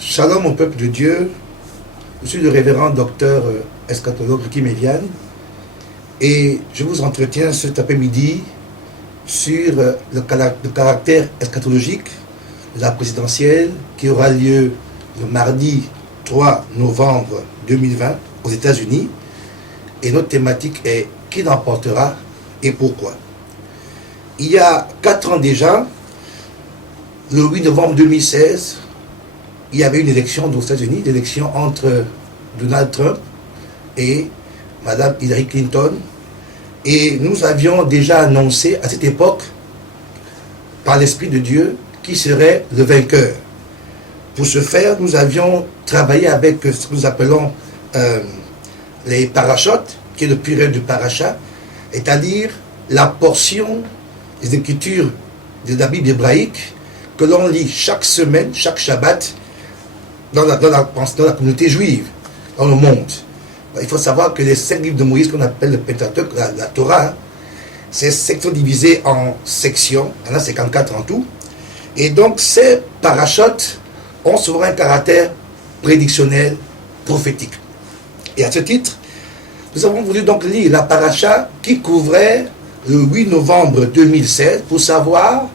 Shalom au peuple de Dieu. Je suis le révérend docteur eschatologue Ricky Méviane et je vous entretiens cet après-midi sur le caractère eschatologique de la présidentielle qui aura lieu le mardi 3 novembre 2020 aux États-Unis. Et notre thématique est qui l'emportera et pourquoi. Il y a 4 ans déjà, le 8 novembre 2016, il y avait une élection aux États-Unis, l'élection entre Donald Trump et Madame Hillary Clinton. Et nous avions déjà annoncé à cette époque, par l'Esprit de Dieu, qui serait le vainqueur. Pour ce faire, nous avions travaillé avec ce que nous appelons les parachutes, qui est le pluriel du paracha, c'est-à-dire la portion des Écritures de la Bible hébraïque que l'on lit chaque semaine, chaque Shabbat, dans la communauté juive, dans le monde. Il faut savoir que les 5 livres de Moïse qu'on appelle le Pentateuque, la Torah, ces sections divisées en sections, il y en a 54 en tout, et donc ces parachutes ont souvent un caractère prédictionnel, prophétique. Et à ce titre, nous avons voulu donc lire la paracha qui couvrait le 8 novembre 2016 pour savoir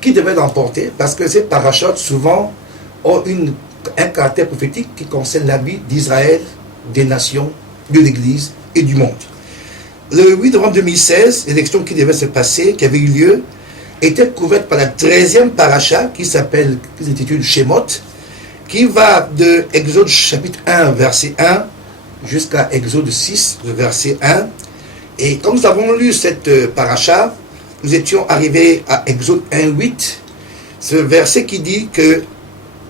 qui devait l'emporter, parce que ces parachutes souvent ont un caractère prophétique qui concerne la vie d'Israël, des nations, de l'Église et du monde. Le 8 novembre 2016, l'élection qui devait se passer, qui avait eu lieu, était couverte par la 13e paracha qui s'intitule Shemot, qui va de Exode chapitre 1, verset 1, jusqu'à Exode 6, verset 1. Et comme nous avons lu cette paracha, nous étions arrivés à Exode 1, 8, ce verset qui dit que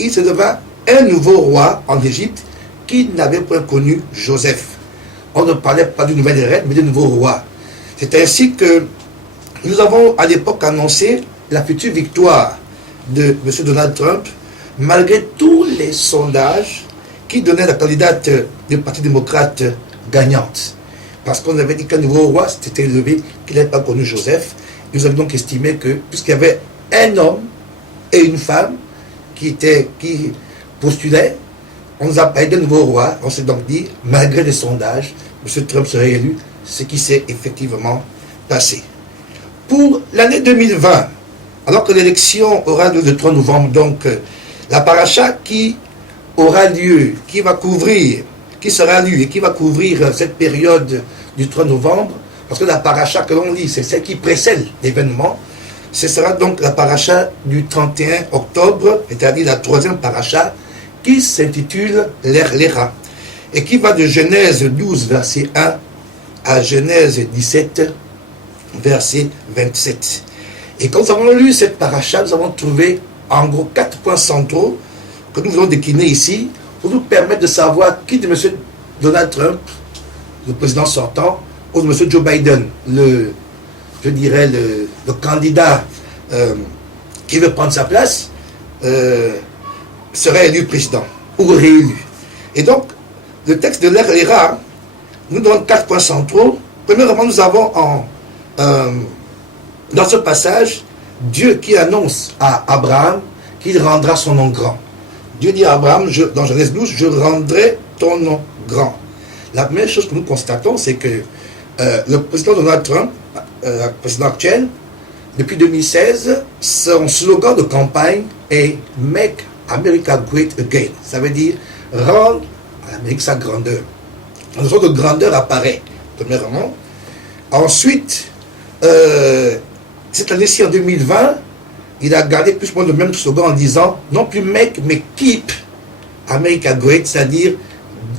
il se leva un nouveau roi en Égypte qui n'avait pas connu Joseph. On ne parlait pas du nouvel reine, mais du nouveau roi. C'est ainsi que nous avons à l'époque annoncé la future victoire de M. Donald Trump, malgré tous les sondages qui donnaient la candidate du Parti démocrate gagnante. Parce qu'on avait dit qu'un nouveau roi s'était élevé, qu'il n'avait pas connu Joseph. Nous avions donc estimé que, puisqu'il y avait un homme et une femme qui postulaient, on nous a parlé d'un nouveau roi. On s'est donc dit, malgré les sondages, M. Trump serait élu, ce qui s'est effectivement passé. Pour l'année 2020, alors que l'élection aura lieu le 3 novembre, donc la paracha qui aura lieu, qui sera lue et qui va couvrir cette période du 3 novembre, parce que la paracha que l'on lit, c'est celle qui précède l'événement, ce sera donc la paracha du 31 octobre, c'est-à-dire la 3e paracha, qui s'intitule l'Era, et qui va de Genèse 12, verset 1, à Genèse 17, verset 27. Et quand nous avons lu cette paracha, nous avons trouvé en gros 4 points centraux que nous allons décliner ici, pour nous permettre de savoir qui de M. Donald Trump, le président sortant, ou de M. Joe Biden, le candidat qui veut prendre sa place, serait élu président, ou réélu. Et donc, le texte de l'Era nous donne 4 points centraux. Premièrement, nous avons dans ce passage, Dieu qui annonce à Abraham qu'il rendra son nom grand. Dieu dit à Abraham, dans Genèse 12, je rendrai ton nom grand. La première chose que nous constatons, c'est que le président Donald Trump, le président actuel, depuis 2016, son slogan de campagne est « Make America Great Again ». Ça veut dire « Rendre à l'Amérique sa grandeur ». La notion de grandeur apparaît, premièrement. Ensuite, cette année-ci, en 2020, il a gardé plus ou moins le même slogan en disant « Non plus make, mais keep America Great », c'est-à-dire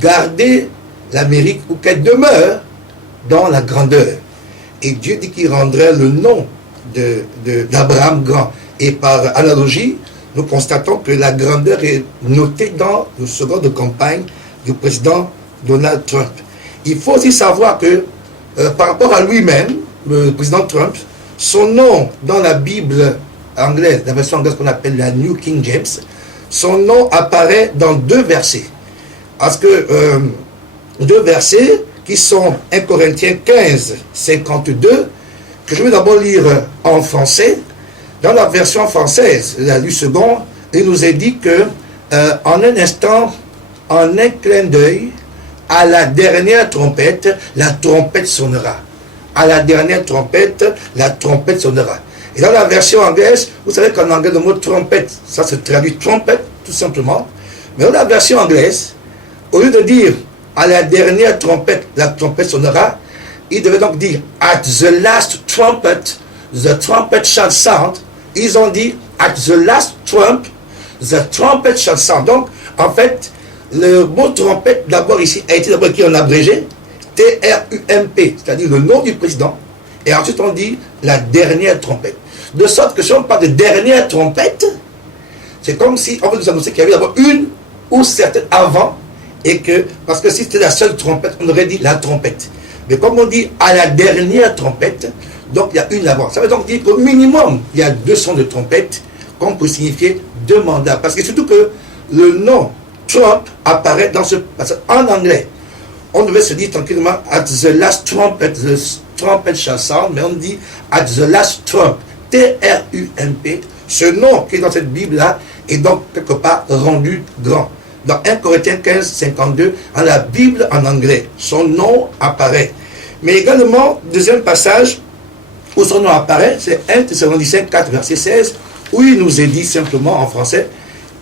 garder l'Amérique ou qu'elle demeure dans la grandeur. Et Dieu dit qu'il rendrait le nom d'Abraham grand. Et par analogie, nous constatons que la grandeur est notée dans le slogan de campagne du président Donald Trump. Il faut aussi savoir que par rapport à lui-même, le président Trump, son nom dans la Bible anglaise, la version anglaise qu'on appelle la New King James, son nom apparaît dans 2 versets. Parce que 2 versets qui sont 1 Corinthiens 15, 52, que je vais d'abord lire en français. Dans la version française, la du second, il nous est dit que en un instant, en un clin d'œil, à la dernière trompette, la trompette sonnera. À la dernière trompette, la trompette sonnera. Et dans la version anglaise, vous savez qu'en anglais, le mot trompette, ça se traduit trompette, tout simplement. Mais dans la version anglaise, au lieu de dire à la dernière trompette, la trompette sonnera, il devait donc dire at the last trumpet shall sound. Ils ont dit at the last trump, the trumpet shall sound. Donc, en fait, le mot trompette, d'abord ici, a été d'abord écrit en abrégé, T-R-U-M-P, c'est-à-dire le nom du président. Et ensuite, on dit la dernière trompette. De sorte que si on parle de dernière trompette, c'est comme si on veut nous annoncer qu'il y avait d'abord une ou certaines avant, et que, parce que si c'était la seule trompette, on aurait dit la trompette. Mais comme on dit à la dernière trompette, donc il y a une avant. Ça veut donc dire qu'au minimum, il y a 2 sons de trompette, qu'on peut signifier 2 mandats. Parce que surtout que le nom Trump apparaît dans ce passage en anglais. On devait se dire tranquillement at the last trumpet shall sound, mais on dit at the last trump, T-R-U-M-P. Ce nom qui est dans cette Bible-là est donc quelque part rendu grand. Dans 1 Corinthiens 15, 52, dans la Bible en anglais, son nom apparaît. Mais également, deuxième passage où son nom apparaît, c'est 1 Thessaloniciens 4, verset 16, où il nous est dit simplement en français,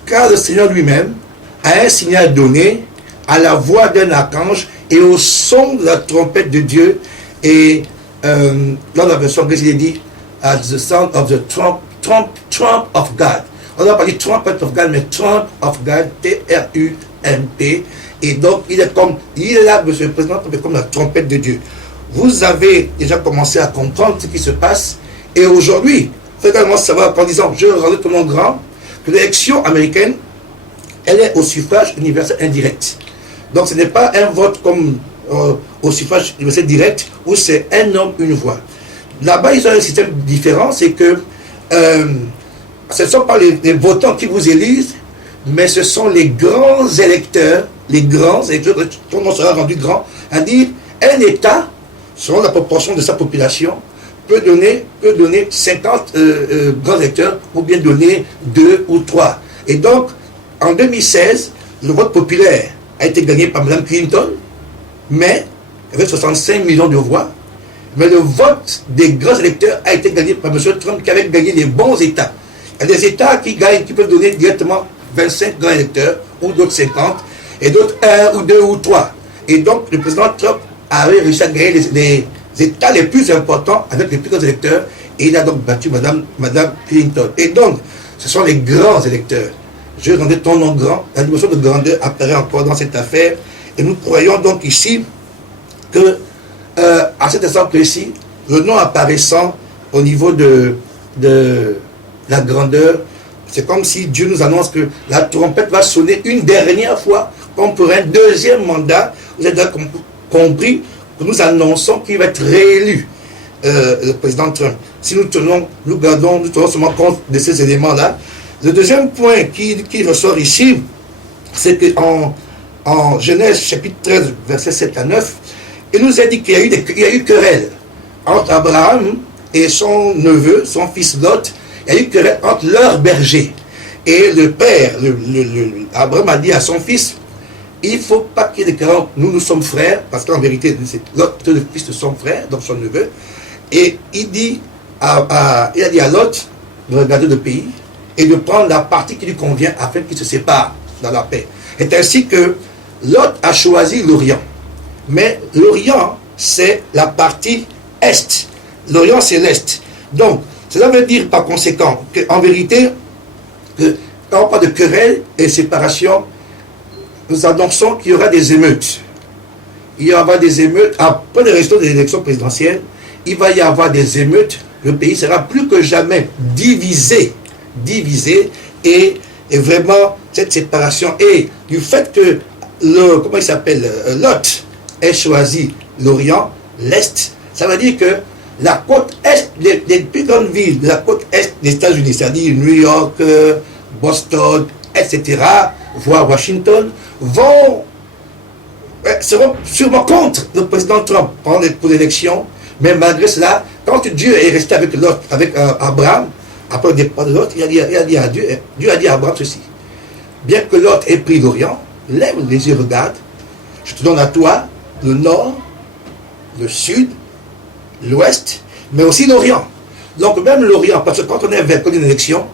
car le Seigneur lui-même a un signal donné à la voix d'un archange et au son de la trompette de Dieu. Et dans la version anglaise, il est dit at the sound of the trump of God. On n'a pas dit trumpet of God, mais trump of God, T-R-U-M-P. Et donc, il est là, monsieur le président, comme la trompette de Dieu. Vous avez déjà commencé à comprendre ce qui se passe. Et aujourd'hui, il faut également savoir qu'en disant, je rendais tout le monde grand, que l'élection américaine, elle est au suffrage universel indirect. Donc, ce n'est pas un vote comme au suffrage universel direct, où c'est un homme, une voix. Là-bas, ils ont un système différent, c'est que ce ne sont pas les votants qui vous élisent, mais ce sont les grands électeurs, ton nom sera rendu grand, à dire, un État, selon la proportion de sa population, peut donner 50 grands électeurs, ou bien donner 2 ou 3. Et donc, en 2016, le vote populaire a été gagné par Mme Clinton, mais avec 65 millions de voix. Mais le vote des grands électeurs a été gagné par M. Trump, qui avait gagné les bons États. Il y a des États qui gagnent, qui peuvent donner directement 25 grands électeurs, ou d'autres 50, et d'autres 1 ou 2 ou 3. Et donc, le président Trump avait réussi à gagner les États les plus importants avec les plus grands électeurs, et il a donc battu Mme Clinton. Et donc, ce sont les grands électeurs. Je rendais ton nom grand, la dimension de grandeur apparaît encore dans cette affaire, et nous croyons donc ici que, à cet instant précis, le nom apparaissant au niveau de la grandeur, c'est comme si Dieu nous annonce que la trompette va sonner une dernière fois, comme pour un deuxième mandat. Vous avez compris que nous annonçons qu'il va être réélu, le président Trump. Si nous tenons seulement compte de ces éléments-là. Le deuxième point qui ressort ici, c'est qu'en Genèse chapitre 13, versets 7 à 9, il nous a dit qu'il y a eu querelle entre Abraham et son neveu, son fils Lot. Il y a eu querelle entre leurs bergers. Et le père, Abraham a dit à son fils, il ne faut pas qu'il y ait de querelle. Nous sommes frères, parce qu'en vérité, c'est Lot, le fils de son frère, donc son neveu. Et il a dit à Lot de regarder le pays et de prendre la partie qui lui convient afin qu'il se sépare dans la paix. C'est ainsi que Lot a choisi l'Orient. Mais l'Orient, c'est la partie Est. L'Orient, c'est l'Est. Donc, cela veut dire par conséquent qu'en vérité, que quand on parle de querelle et séparation, nous annonçons qu'il y aura des émeutes. Il y aura des émeutes après le résultat des élections présidentielles. Il va y avoir des émeutes. Le pays sera plus que jamais divisé. Et vraiment, cette séparation, et du fait que Lot ait choisi l'Orient, l'Est, ça veut dire que la côte Est, les plus grandes villes de la côte Est des États-Unis, c'est-à-dire New York, Boston, etc., voire Washington, seront sûrement contre le président Trump pour l'élection. Mais malgré cela, quand Dieu est resté avec Abraham, après le départ de Lot, Dieu a dit à Abraham ceci. bien que l'autre ait pris l'Orient, lève les yeux, regarde, je te donne à toi le nord, le sud, l'ouest, mais aussi l'Orient. Donc même l'Orient, parce que quand on est vainqueur d'une élection,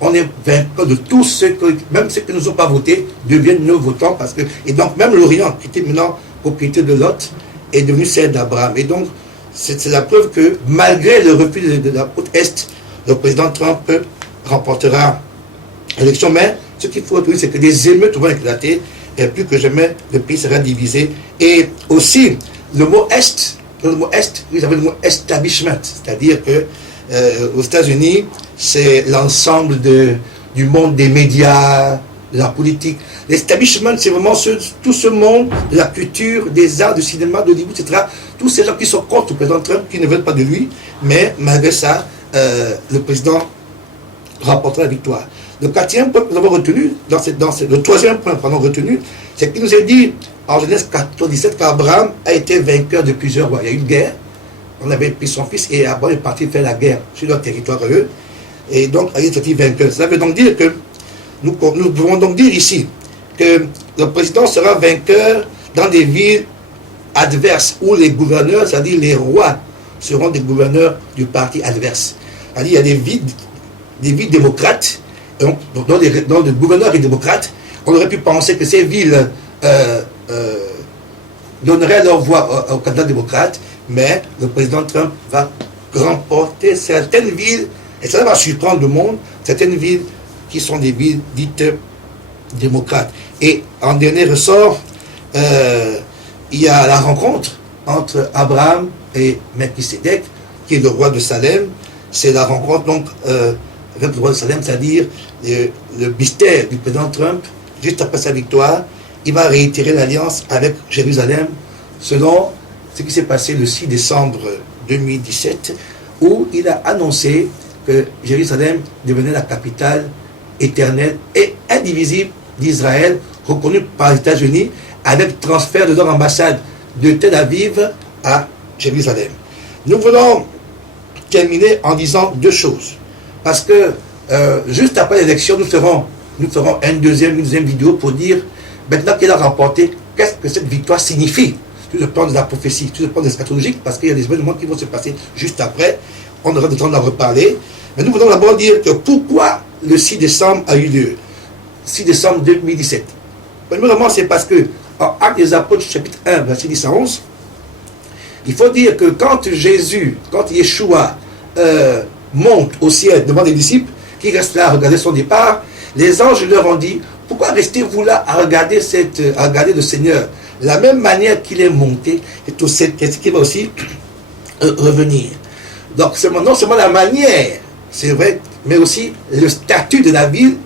on est vainqueur de tous ceux que, même ceux qui ne nous ont pas votés, deviennent nos votants, parce que, et donc même l'Orient, qui était maintenant propriété de Lot, est devenu celle d'Abraham. Et donc, c'est la preuve que malgré le refus de la côte Est, le président Trump remportera l'élection. Mais ce qu'il faut retenir, c'est que des émeutes vont éclater, et plus que jamais, le pays sera divisé. Et aussi, le mot Est, vous avez le mot establishment, c'est-à-dire que aux États-Unis, c'est l'ensemble du monde des médias, de la politique. L'establishment, c'est vraiment tout ce monde de la culture, des arts, du cinéma, de l'Hollywood, etc. Tous ces gens qui sont contre le président Trump, qui ne veulent pas de lui, mais malgré ça, le président remportera la victoire. Le quatrième point que nous avons retenu, le troisième point que nous avons retenu, c'est qu'il nous a dit en Genèse 14-17 qu'Abraham a été vainqueur de plusieurs rois. Il y a eu une guerre, on avait pris son fils et Abraham est parti faire la guerre sur leur territoire eux. Et donc, il est sorti vainqueur. Ça veut donc dire que nous pouvons donc dire ici que le président sera vainqueur dans des villes adverses où les gouverneurs, c'est-à-dire les rois, seront des gouverneurs du parti adverse. C'est-à-dire il y a des villes démocrates, donc, dans les gouverneurs et démocrates, on aurait pu penser que ces villes donneraient leur voix aux candidats démocrates, mais le président Trump va remporter certaines villes, et ça va surprendre le monde, certaines villes qui sont des villes dites démocrates. Et en dernier ressort, il y a la rencontre entre Abraham et Melchisédek, qui est le roi de Salem. C'est la rencontre donc avec le roi de Salem, c'est-à-dire le mystère du président Trump, juste après sa victoire, il va réitérer l'alliance avec Jérusalem, selon ce qui s'est passé le 6 décembre 2017, où il a annoncé que Jérusalem devenait la capitale éternelle et indivisible d'Israël, reconnue par les États-Unis, avec transfert de leur ambassade de Tel Aviv à Jérusalem. Nous voulons terminer en disant deux choses. Parce que juste après l'élection, nous ferons une deuxième vidéo pour dire, maintenant qu'il a remporté, qu'est-ce que cette victoire signifie sur le plan de la prophétie, sur le plan eschatologique, parce qu'il y a des événements qui vont se passer juste après. On aura le temps d'en reparler. Mais nous voulons d'abord dire que pourquoi le 6 décembre a eu lieu. 6 décembre 2017. Premièrement, c'est parce que, en Actes des Apôtres, chapitre 1, verset 10 à 11, il faut dire que quand Yeshua monte au ciel devant les disciples, qui restent là à regarder son départ, les anges leur ont dit, pourquoi restez-vous là à regarder le Seigneur? De la même manière qu'il est monté, et tout ce qui va aussi revenir. Donc, c'est non seulement la manière, c'est vrai, mais aussi le statut de la ville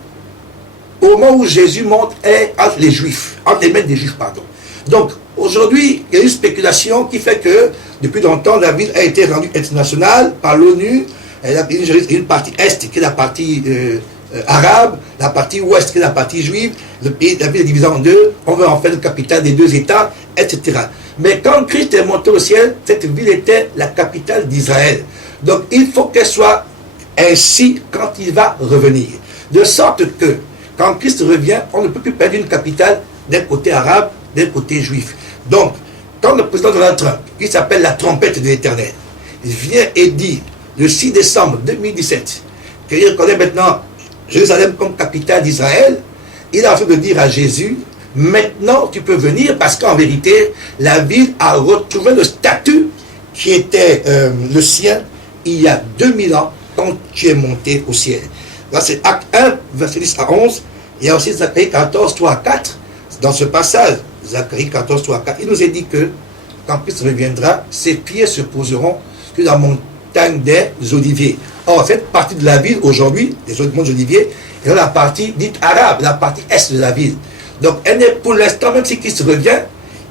au moment où Jésus monte est entre les Juifs, entre les mains des Juifs, pardon. Donc, aujourd'hui, il y a une spéculation qui fait que, depuis longtemps, la ville a été rendue internationale par l'ONU. Elle a une partie Est qui est la partie arabe, la partie Ouest qui est la partie juive. La ville est divisée en deux. On veut en faire une capitale des deux États, etc. Mais quand Christ est monté au ciel, cette ville était la capitale d'Israël. Donc, il faut qu'elle soit ainsi quand il va revenir. De sorte que, quand Christ revient, on ne peut plus perdre une capitale d'un côté arabe, d'un côté juif. Donc, quand le président Donald Trump, qui s'appelle la trompette de l'Éternel, vient et dit, le 6 décembre 2017, qu'il reconnaît maintenant Jérusalem comme capitale d'Israël, il est en train de dire à Jésus, maintenant tu peux venir, parce qu'en vérité, la ville a retrouvé le statut qui était le sien il y a 2000 ans, quand tu es monté au ciel. Là, c'est Acte 1, verset 10 à 11. Il y a aussi Zacharie 14, 3 à 4. Dans ce passage, Zacharie 14, 3 à 4, il nous est dit que quand Christ reviendra, ses pieds se poseront sur la montagne des Oliviers. Or, cette partie de la ville, aujourd'hui, les autres monts Oliviers, est dans la partie dite arabe, la partie est de la ville. Donc, elle n'est pour l'instant, même si Christ revient,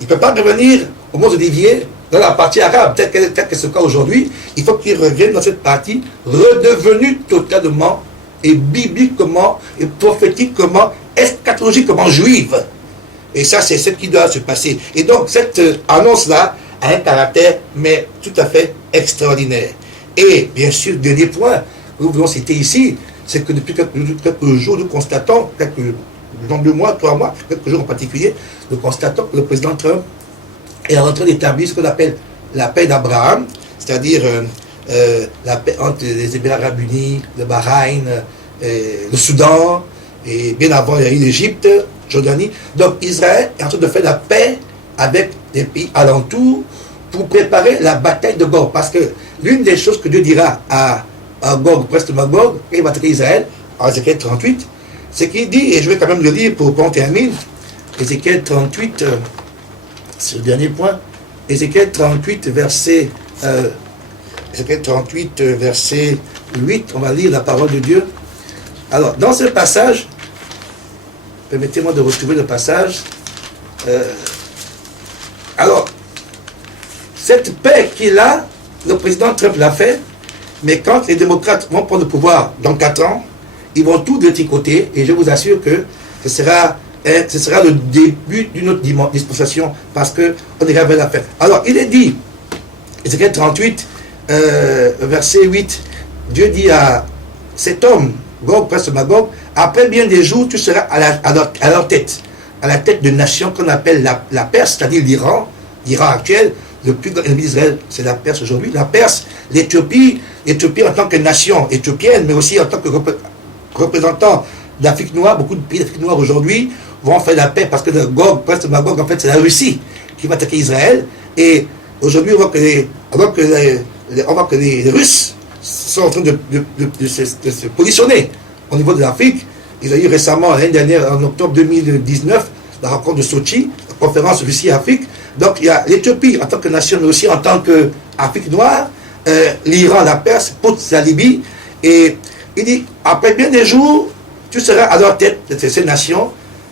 il ne peut pas revenir aux monts Oliviers dans la partie arabe, tel que c'est le cas aujourd'hui. Il faut qu'il revienne dans cette partie redevenue totalement et bibliquement et prophétiquement, eschatologiquement juive. Et ça, c'est ce qui doit se passer. Et donc, cette annonce-là a un caractère, mais tout à fait extraordinaire. Et, bien sûr, dernier point que nous voulons citer ici, c'est que depuis quelques jours, nous constatons, quelques dans 2 mois, 3 mois, quelques jours en particulier, nous constatons que le président Trump est en train d'établir ce qu'on appelle la paix d'Abraham, c'est-à-dire la paix entre les Émirats arabes unis, le Bahreïn, le Soudan, et bien avant il y a eu l'Égypte, Jordanie. Donc Israël est en train de faire la paix avec les pays alentours pour préparer la bataille de Gog. Parce que l'une des choses que Dieu dira à Gog, presque Magog, et il va attaquer Israël, en Ézéchiel 38, c'est qu'il dit, et je vais quand même le lire pour qu'on termine, Ézéchiel 38, c'est le dernier point, Ézéchiel 38, verset 8, on va lire la parole de Dieu. Alors, dans ce passage, permettez-moi de retrouver le passage. Alors, cette paix qu'il a, le président Trump l'a fait, mais quand les démocrates vont prendre le pouvoir dans 4 ans, ils vont tout détricoter, et je vous assure que ce sera le début d'une autre dispensation, parce qu'on ira vers la paix. Alors, il est dit, Ézéchiel 38, verset 8, Dieu dit à cet homme, Gog, presque Magog, après bien des jours, tu seras à leur tête, à la tête de nation qu'on appelle la Perse, c'est-à-dire l'Iran actuel. Le plus grand ennemi d'Israël, c'est la Perse aujourd'hui. La Perse, l'Éthiopie en tant que nation éthiopienne, mais aussi en tant que représentant d'Afrique noire, beaucoup de pays d'Afrique noire aujourd'hui vont faire la paix parce que le Gog, presque Magog, en fait, c'est la Russie qui va attaquer Israël. Et aujourd'hui, on voit que les Russes sont en train de se positionner au niveau de l'Afrique. Ils ont eu récemment, l'année dernière, en octobre 2019, la rencontre de Sochi, la conférence Russie-Afrique. Donc il y a l'Éthiopie en tant que nation, mais aussi en tant qu'Afrique noire, l'Iran, la Perse, la Libye. Et il dit, après bien des jours, tu seras à leur tête de ces nations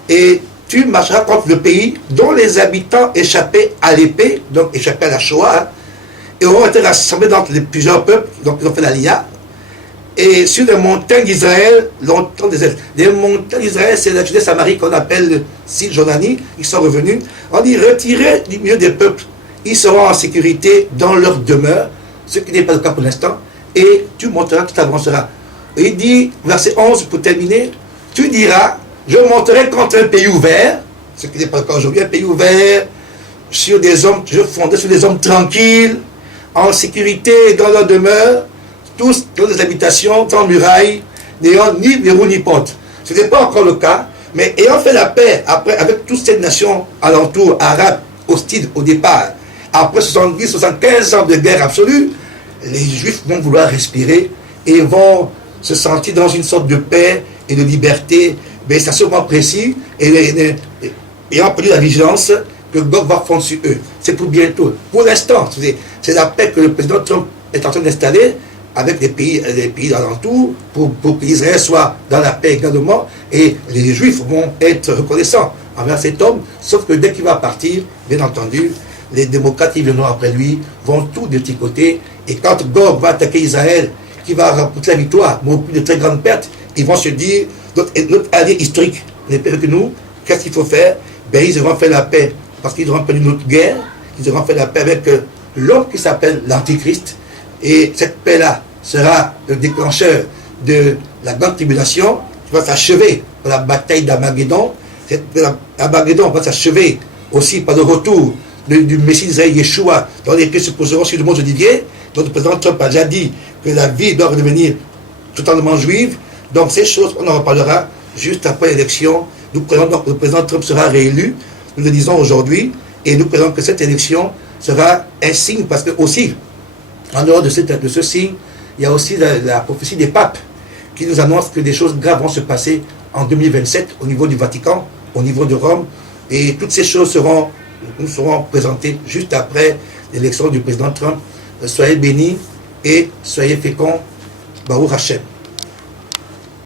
et tu marcheras contre le pays dont les habitants échappaient à l'épée, donc échappaient à la Shoah, et auront été rassemblés dans plusieurs peuples, donc ils ont fait la Lia. Et sur les montagnes d'Israël, longtemps désert. Les montagnes d'Israël, c'est la Judée-Samarie qu'on appelle Cisjordanie. Ils sont revenus. On dit retirés du milieu des peuples. Ils seront en sécurité dans leur demeure, ce qui n'est pas le cas pour l'instant. Et tu monteras, tu t'avanceras. Et il dit, verset 11 pour terminer, tu diras, je monterai contre un pays ouvert, ce qui n'est pas le cas aujourd'hui, un pays ouvert, sur des hommes, je fondais sur des hommes tranquilles, en sécurité dans leur demeure, tous dans des habitations, sans murailles, n'ayant ni verrou ni porte. Ce n'est pas encore le cas, mais ayant fait la paix après, avec toutes ces nations alentours, arabes, hostiles au départ, après 70-75 ans de guerre absolue, les Juifs vont vouloir respirer et vont se sentir dans une sorte de paix et de liberté. Mais c'est à ce moment précis, et ayant perdu la vigilance, que Gog va fondre sur eux. C'est pour bientôt. Pour l'instant, c'est la paix que le président Trump est en train d'installer avec les pays alentours pour que Israël soit dans la paix également, et les Juifs vont être reconnaissants envers cet homme, sauf que dès qu'il va partir, bien entendu, les démocrates qui viendront après lui vont tout détricoter, et quand Gog va attaquer Israël, qui va remporter la victoire, mais au prix de très grandes pertes, ils vont se dire, notre allié historique n'est pas que nous, qu'est-ce qu'il faut faire? Ben, ils auront fait la paix, parce qu'ils auront perdu notre guerre, ils auront fait la paix avec l'homme qui s'appelle l'Antichrist, et cette paix-là sera le déclencheur de la grande tribulation qui va s'achever par la bataille d'Armageddon. Armageddon va s'achever aussi par le retour du Messie d'Israël, Yeshua, dans lesquels se poseront sur le monde olivier. Donc le président Trump a déjà dit que la vie doit redevenir totalement juive. Donc ces choses, on en reparlera juste après l'élection. Nous croyons donc que le président Trump sera réélu, nous le disons aujourd'hui, et nous croyons que cette élection sera un signe, parce que aussi, en dehors de ce signe, il y a aussi la prophétie des papes qui nous annonce que des choses graves vont se passer en 2027 au niveau du Vatican, au niveau de Rome, et toutes ces choses nous seront présentées juste après l'élection du président Trump. Soyez bénis et soyez féconds. Baruch Hashem.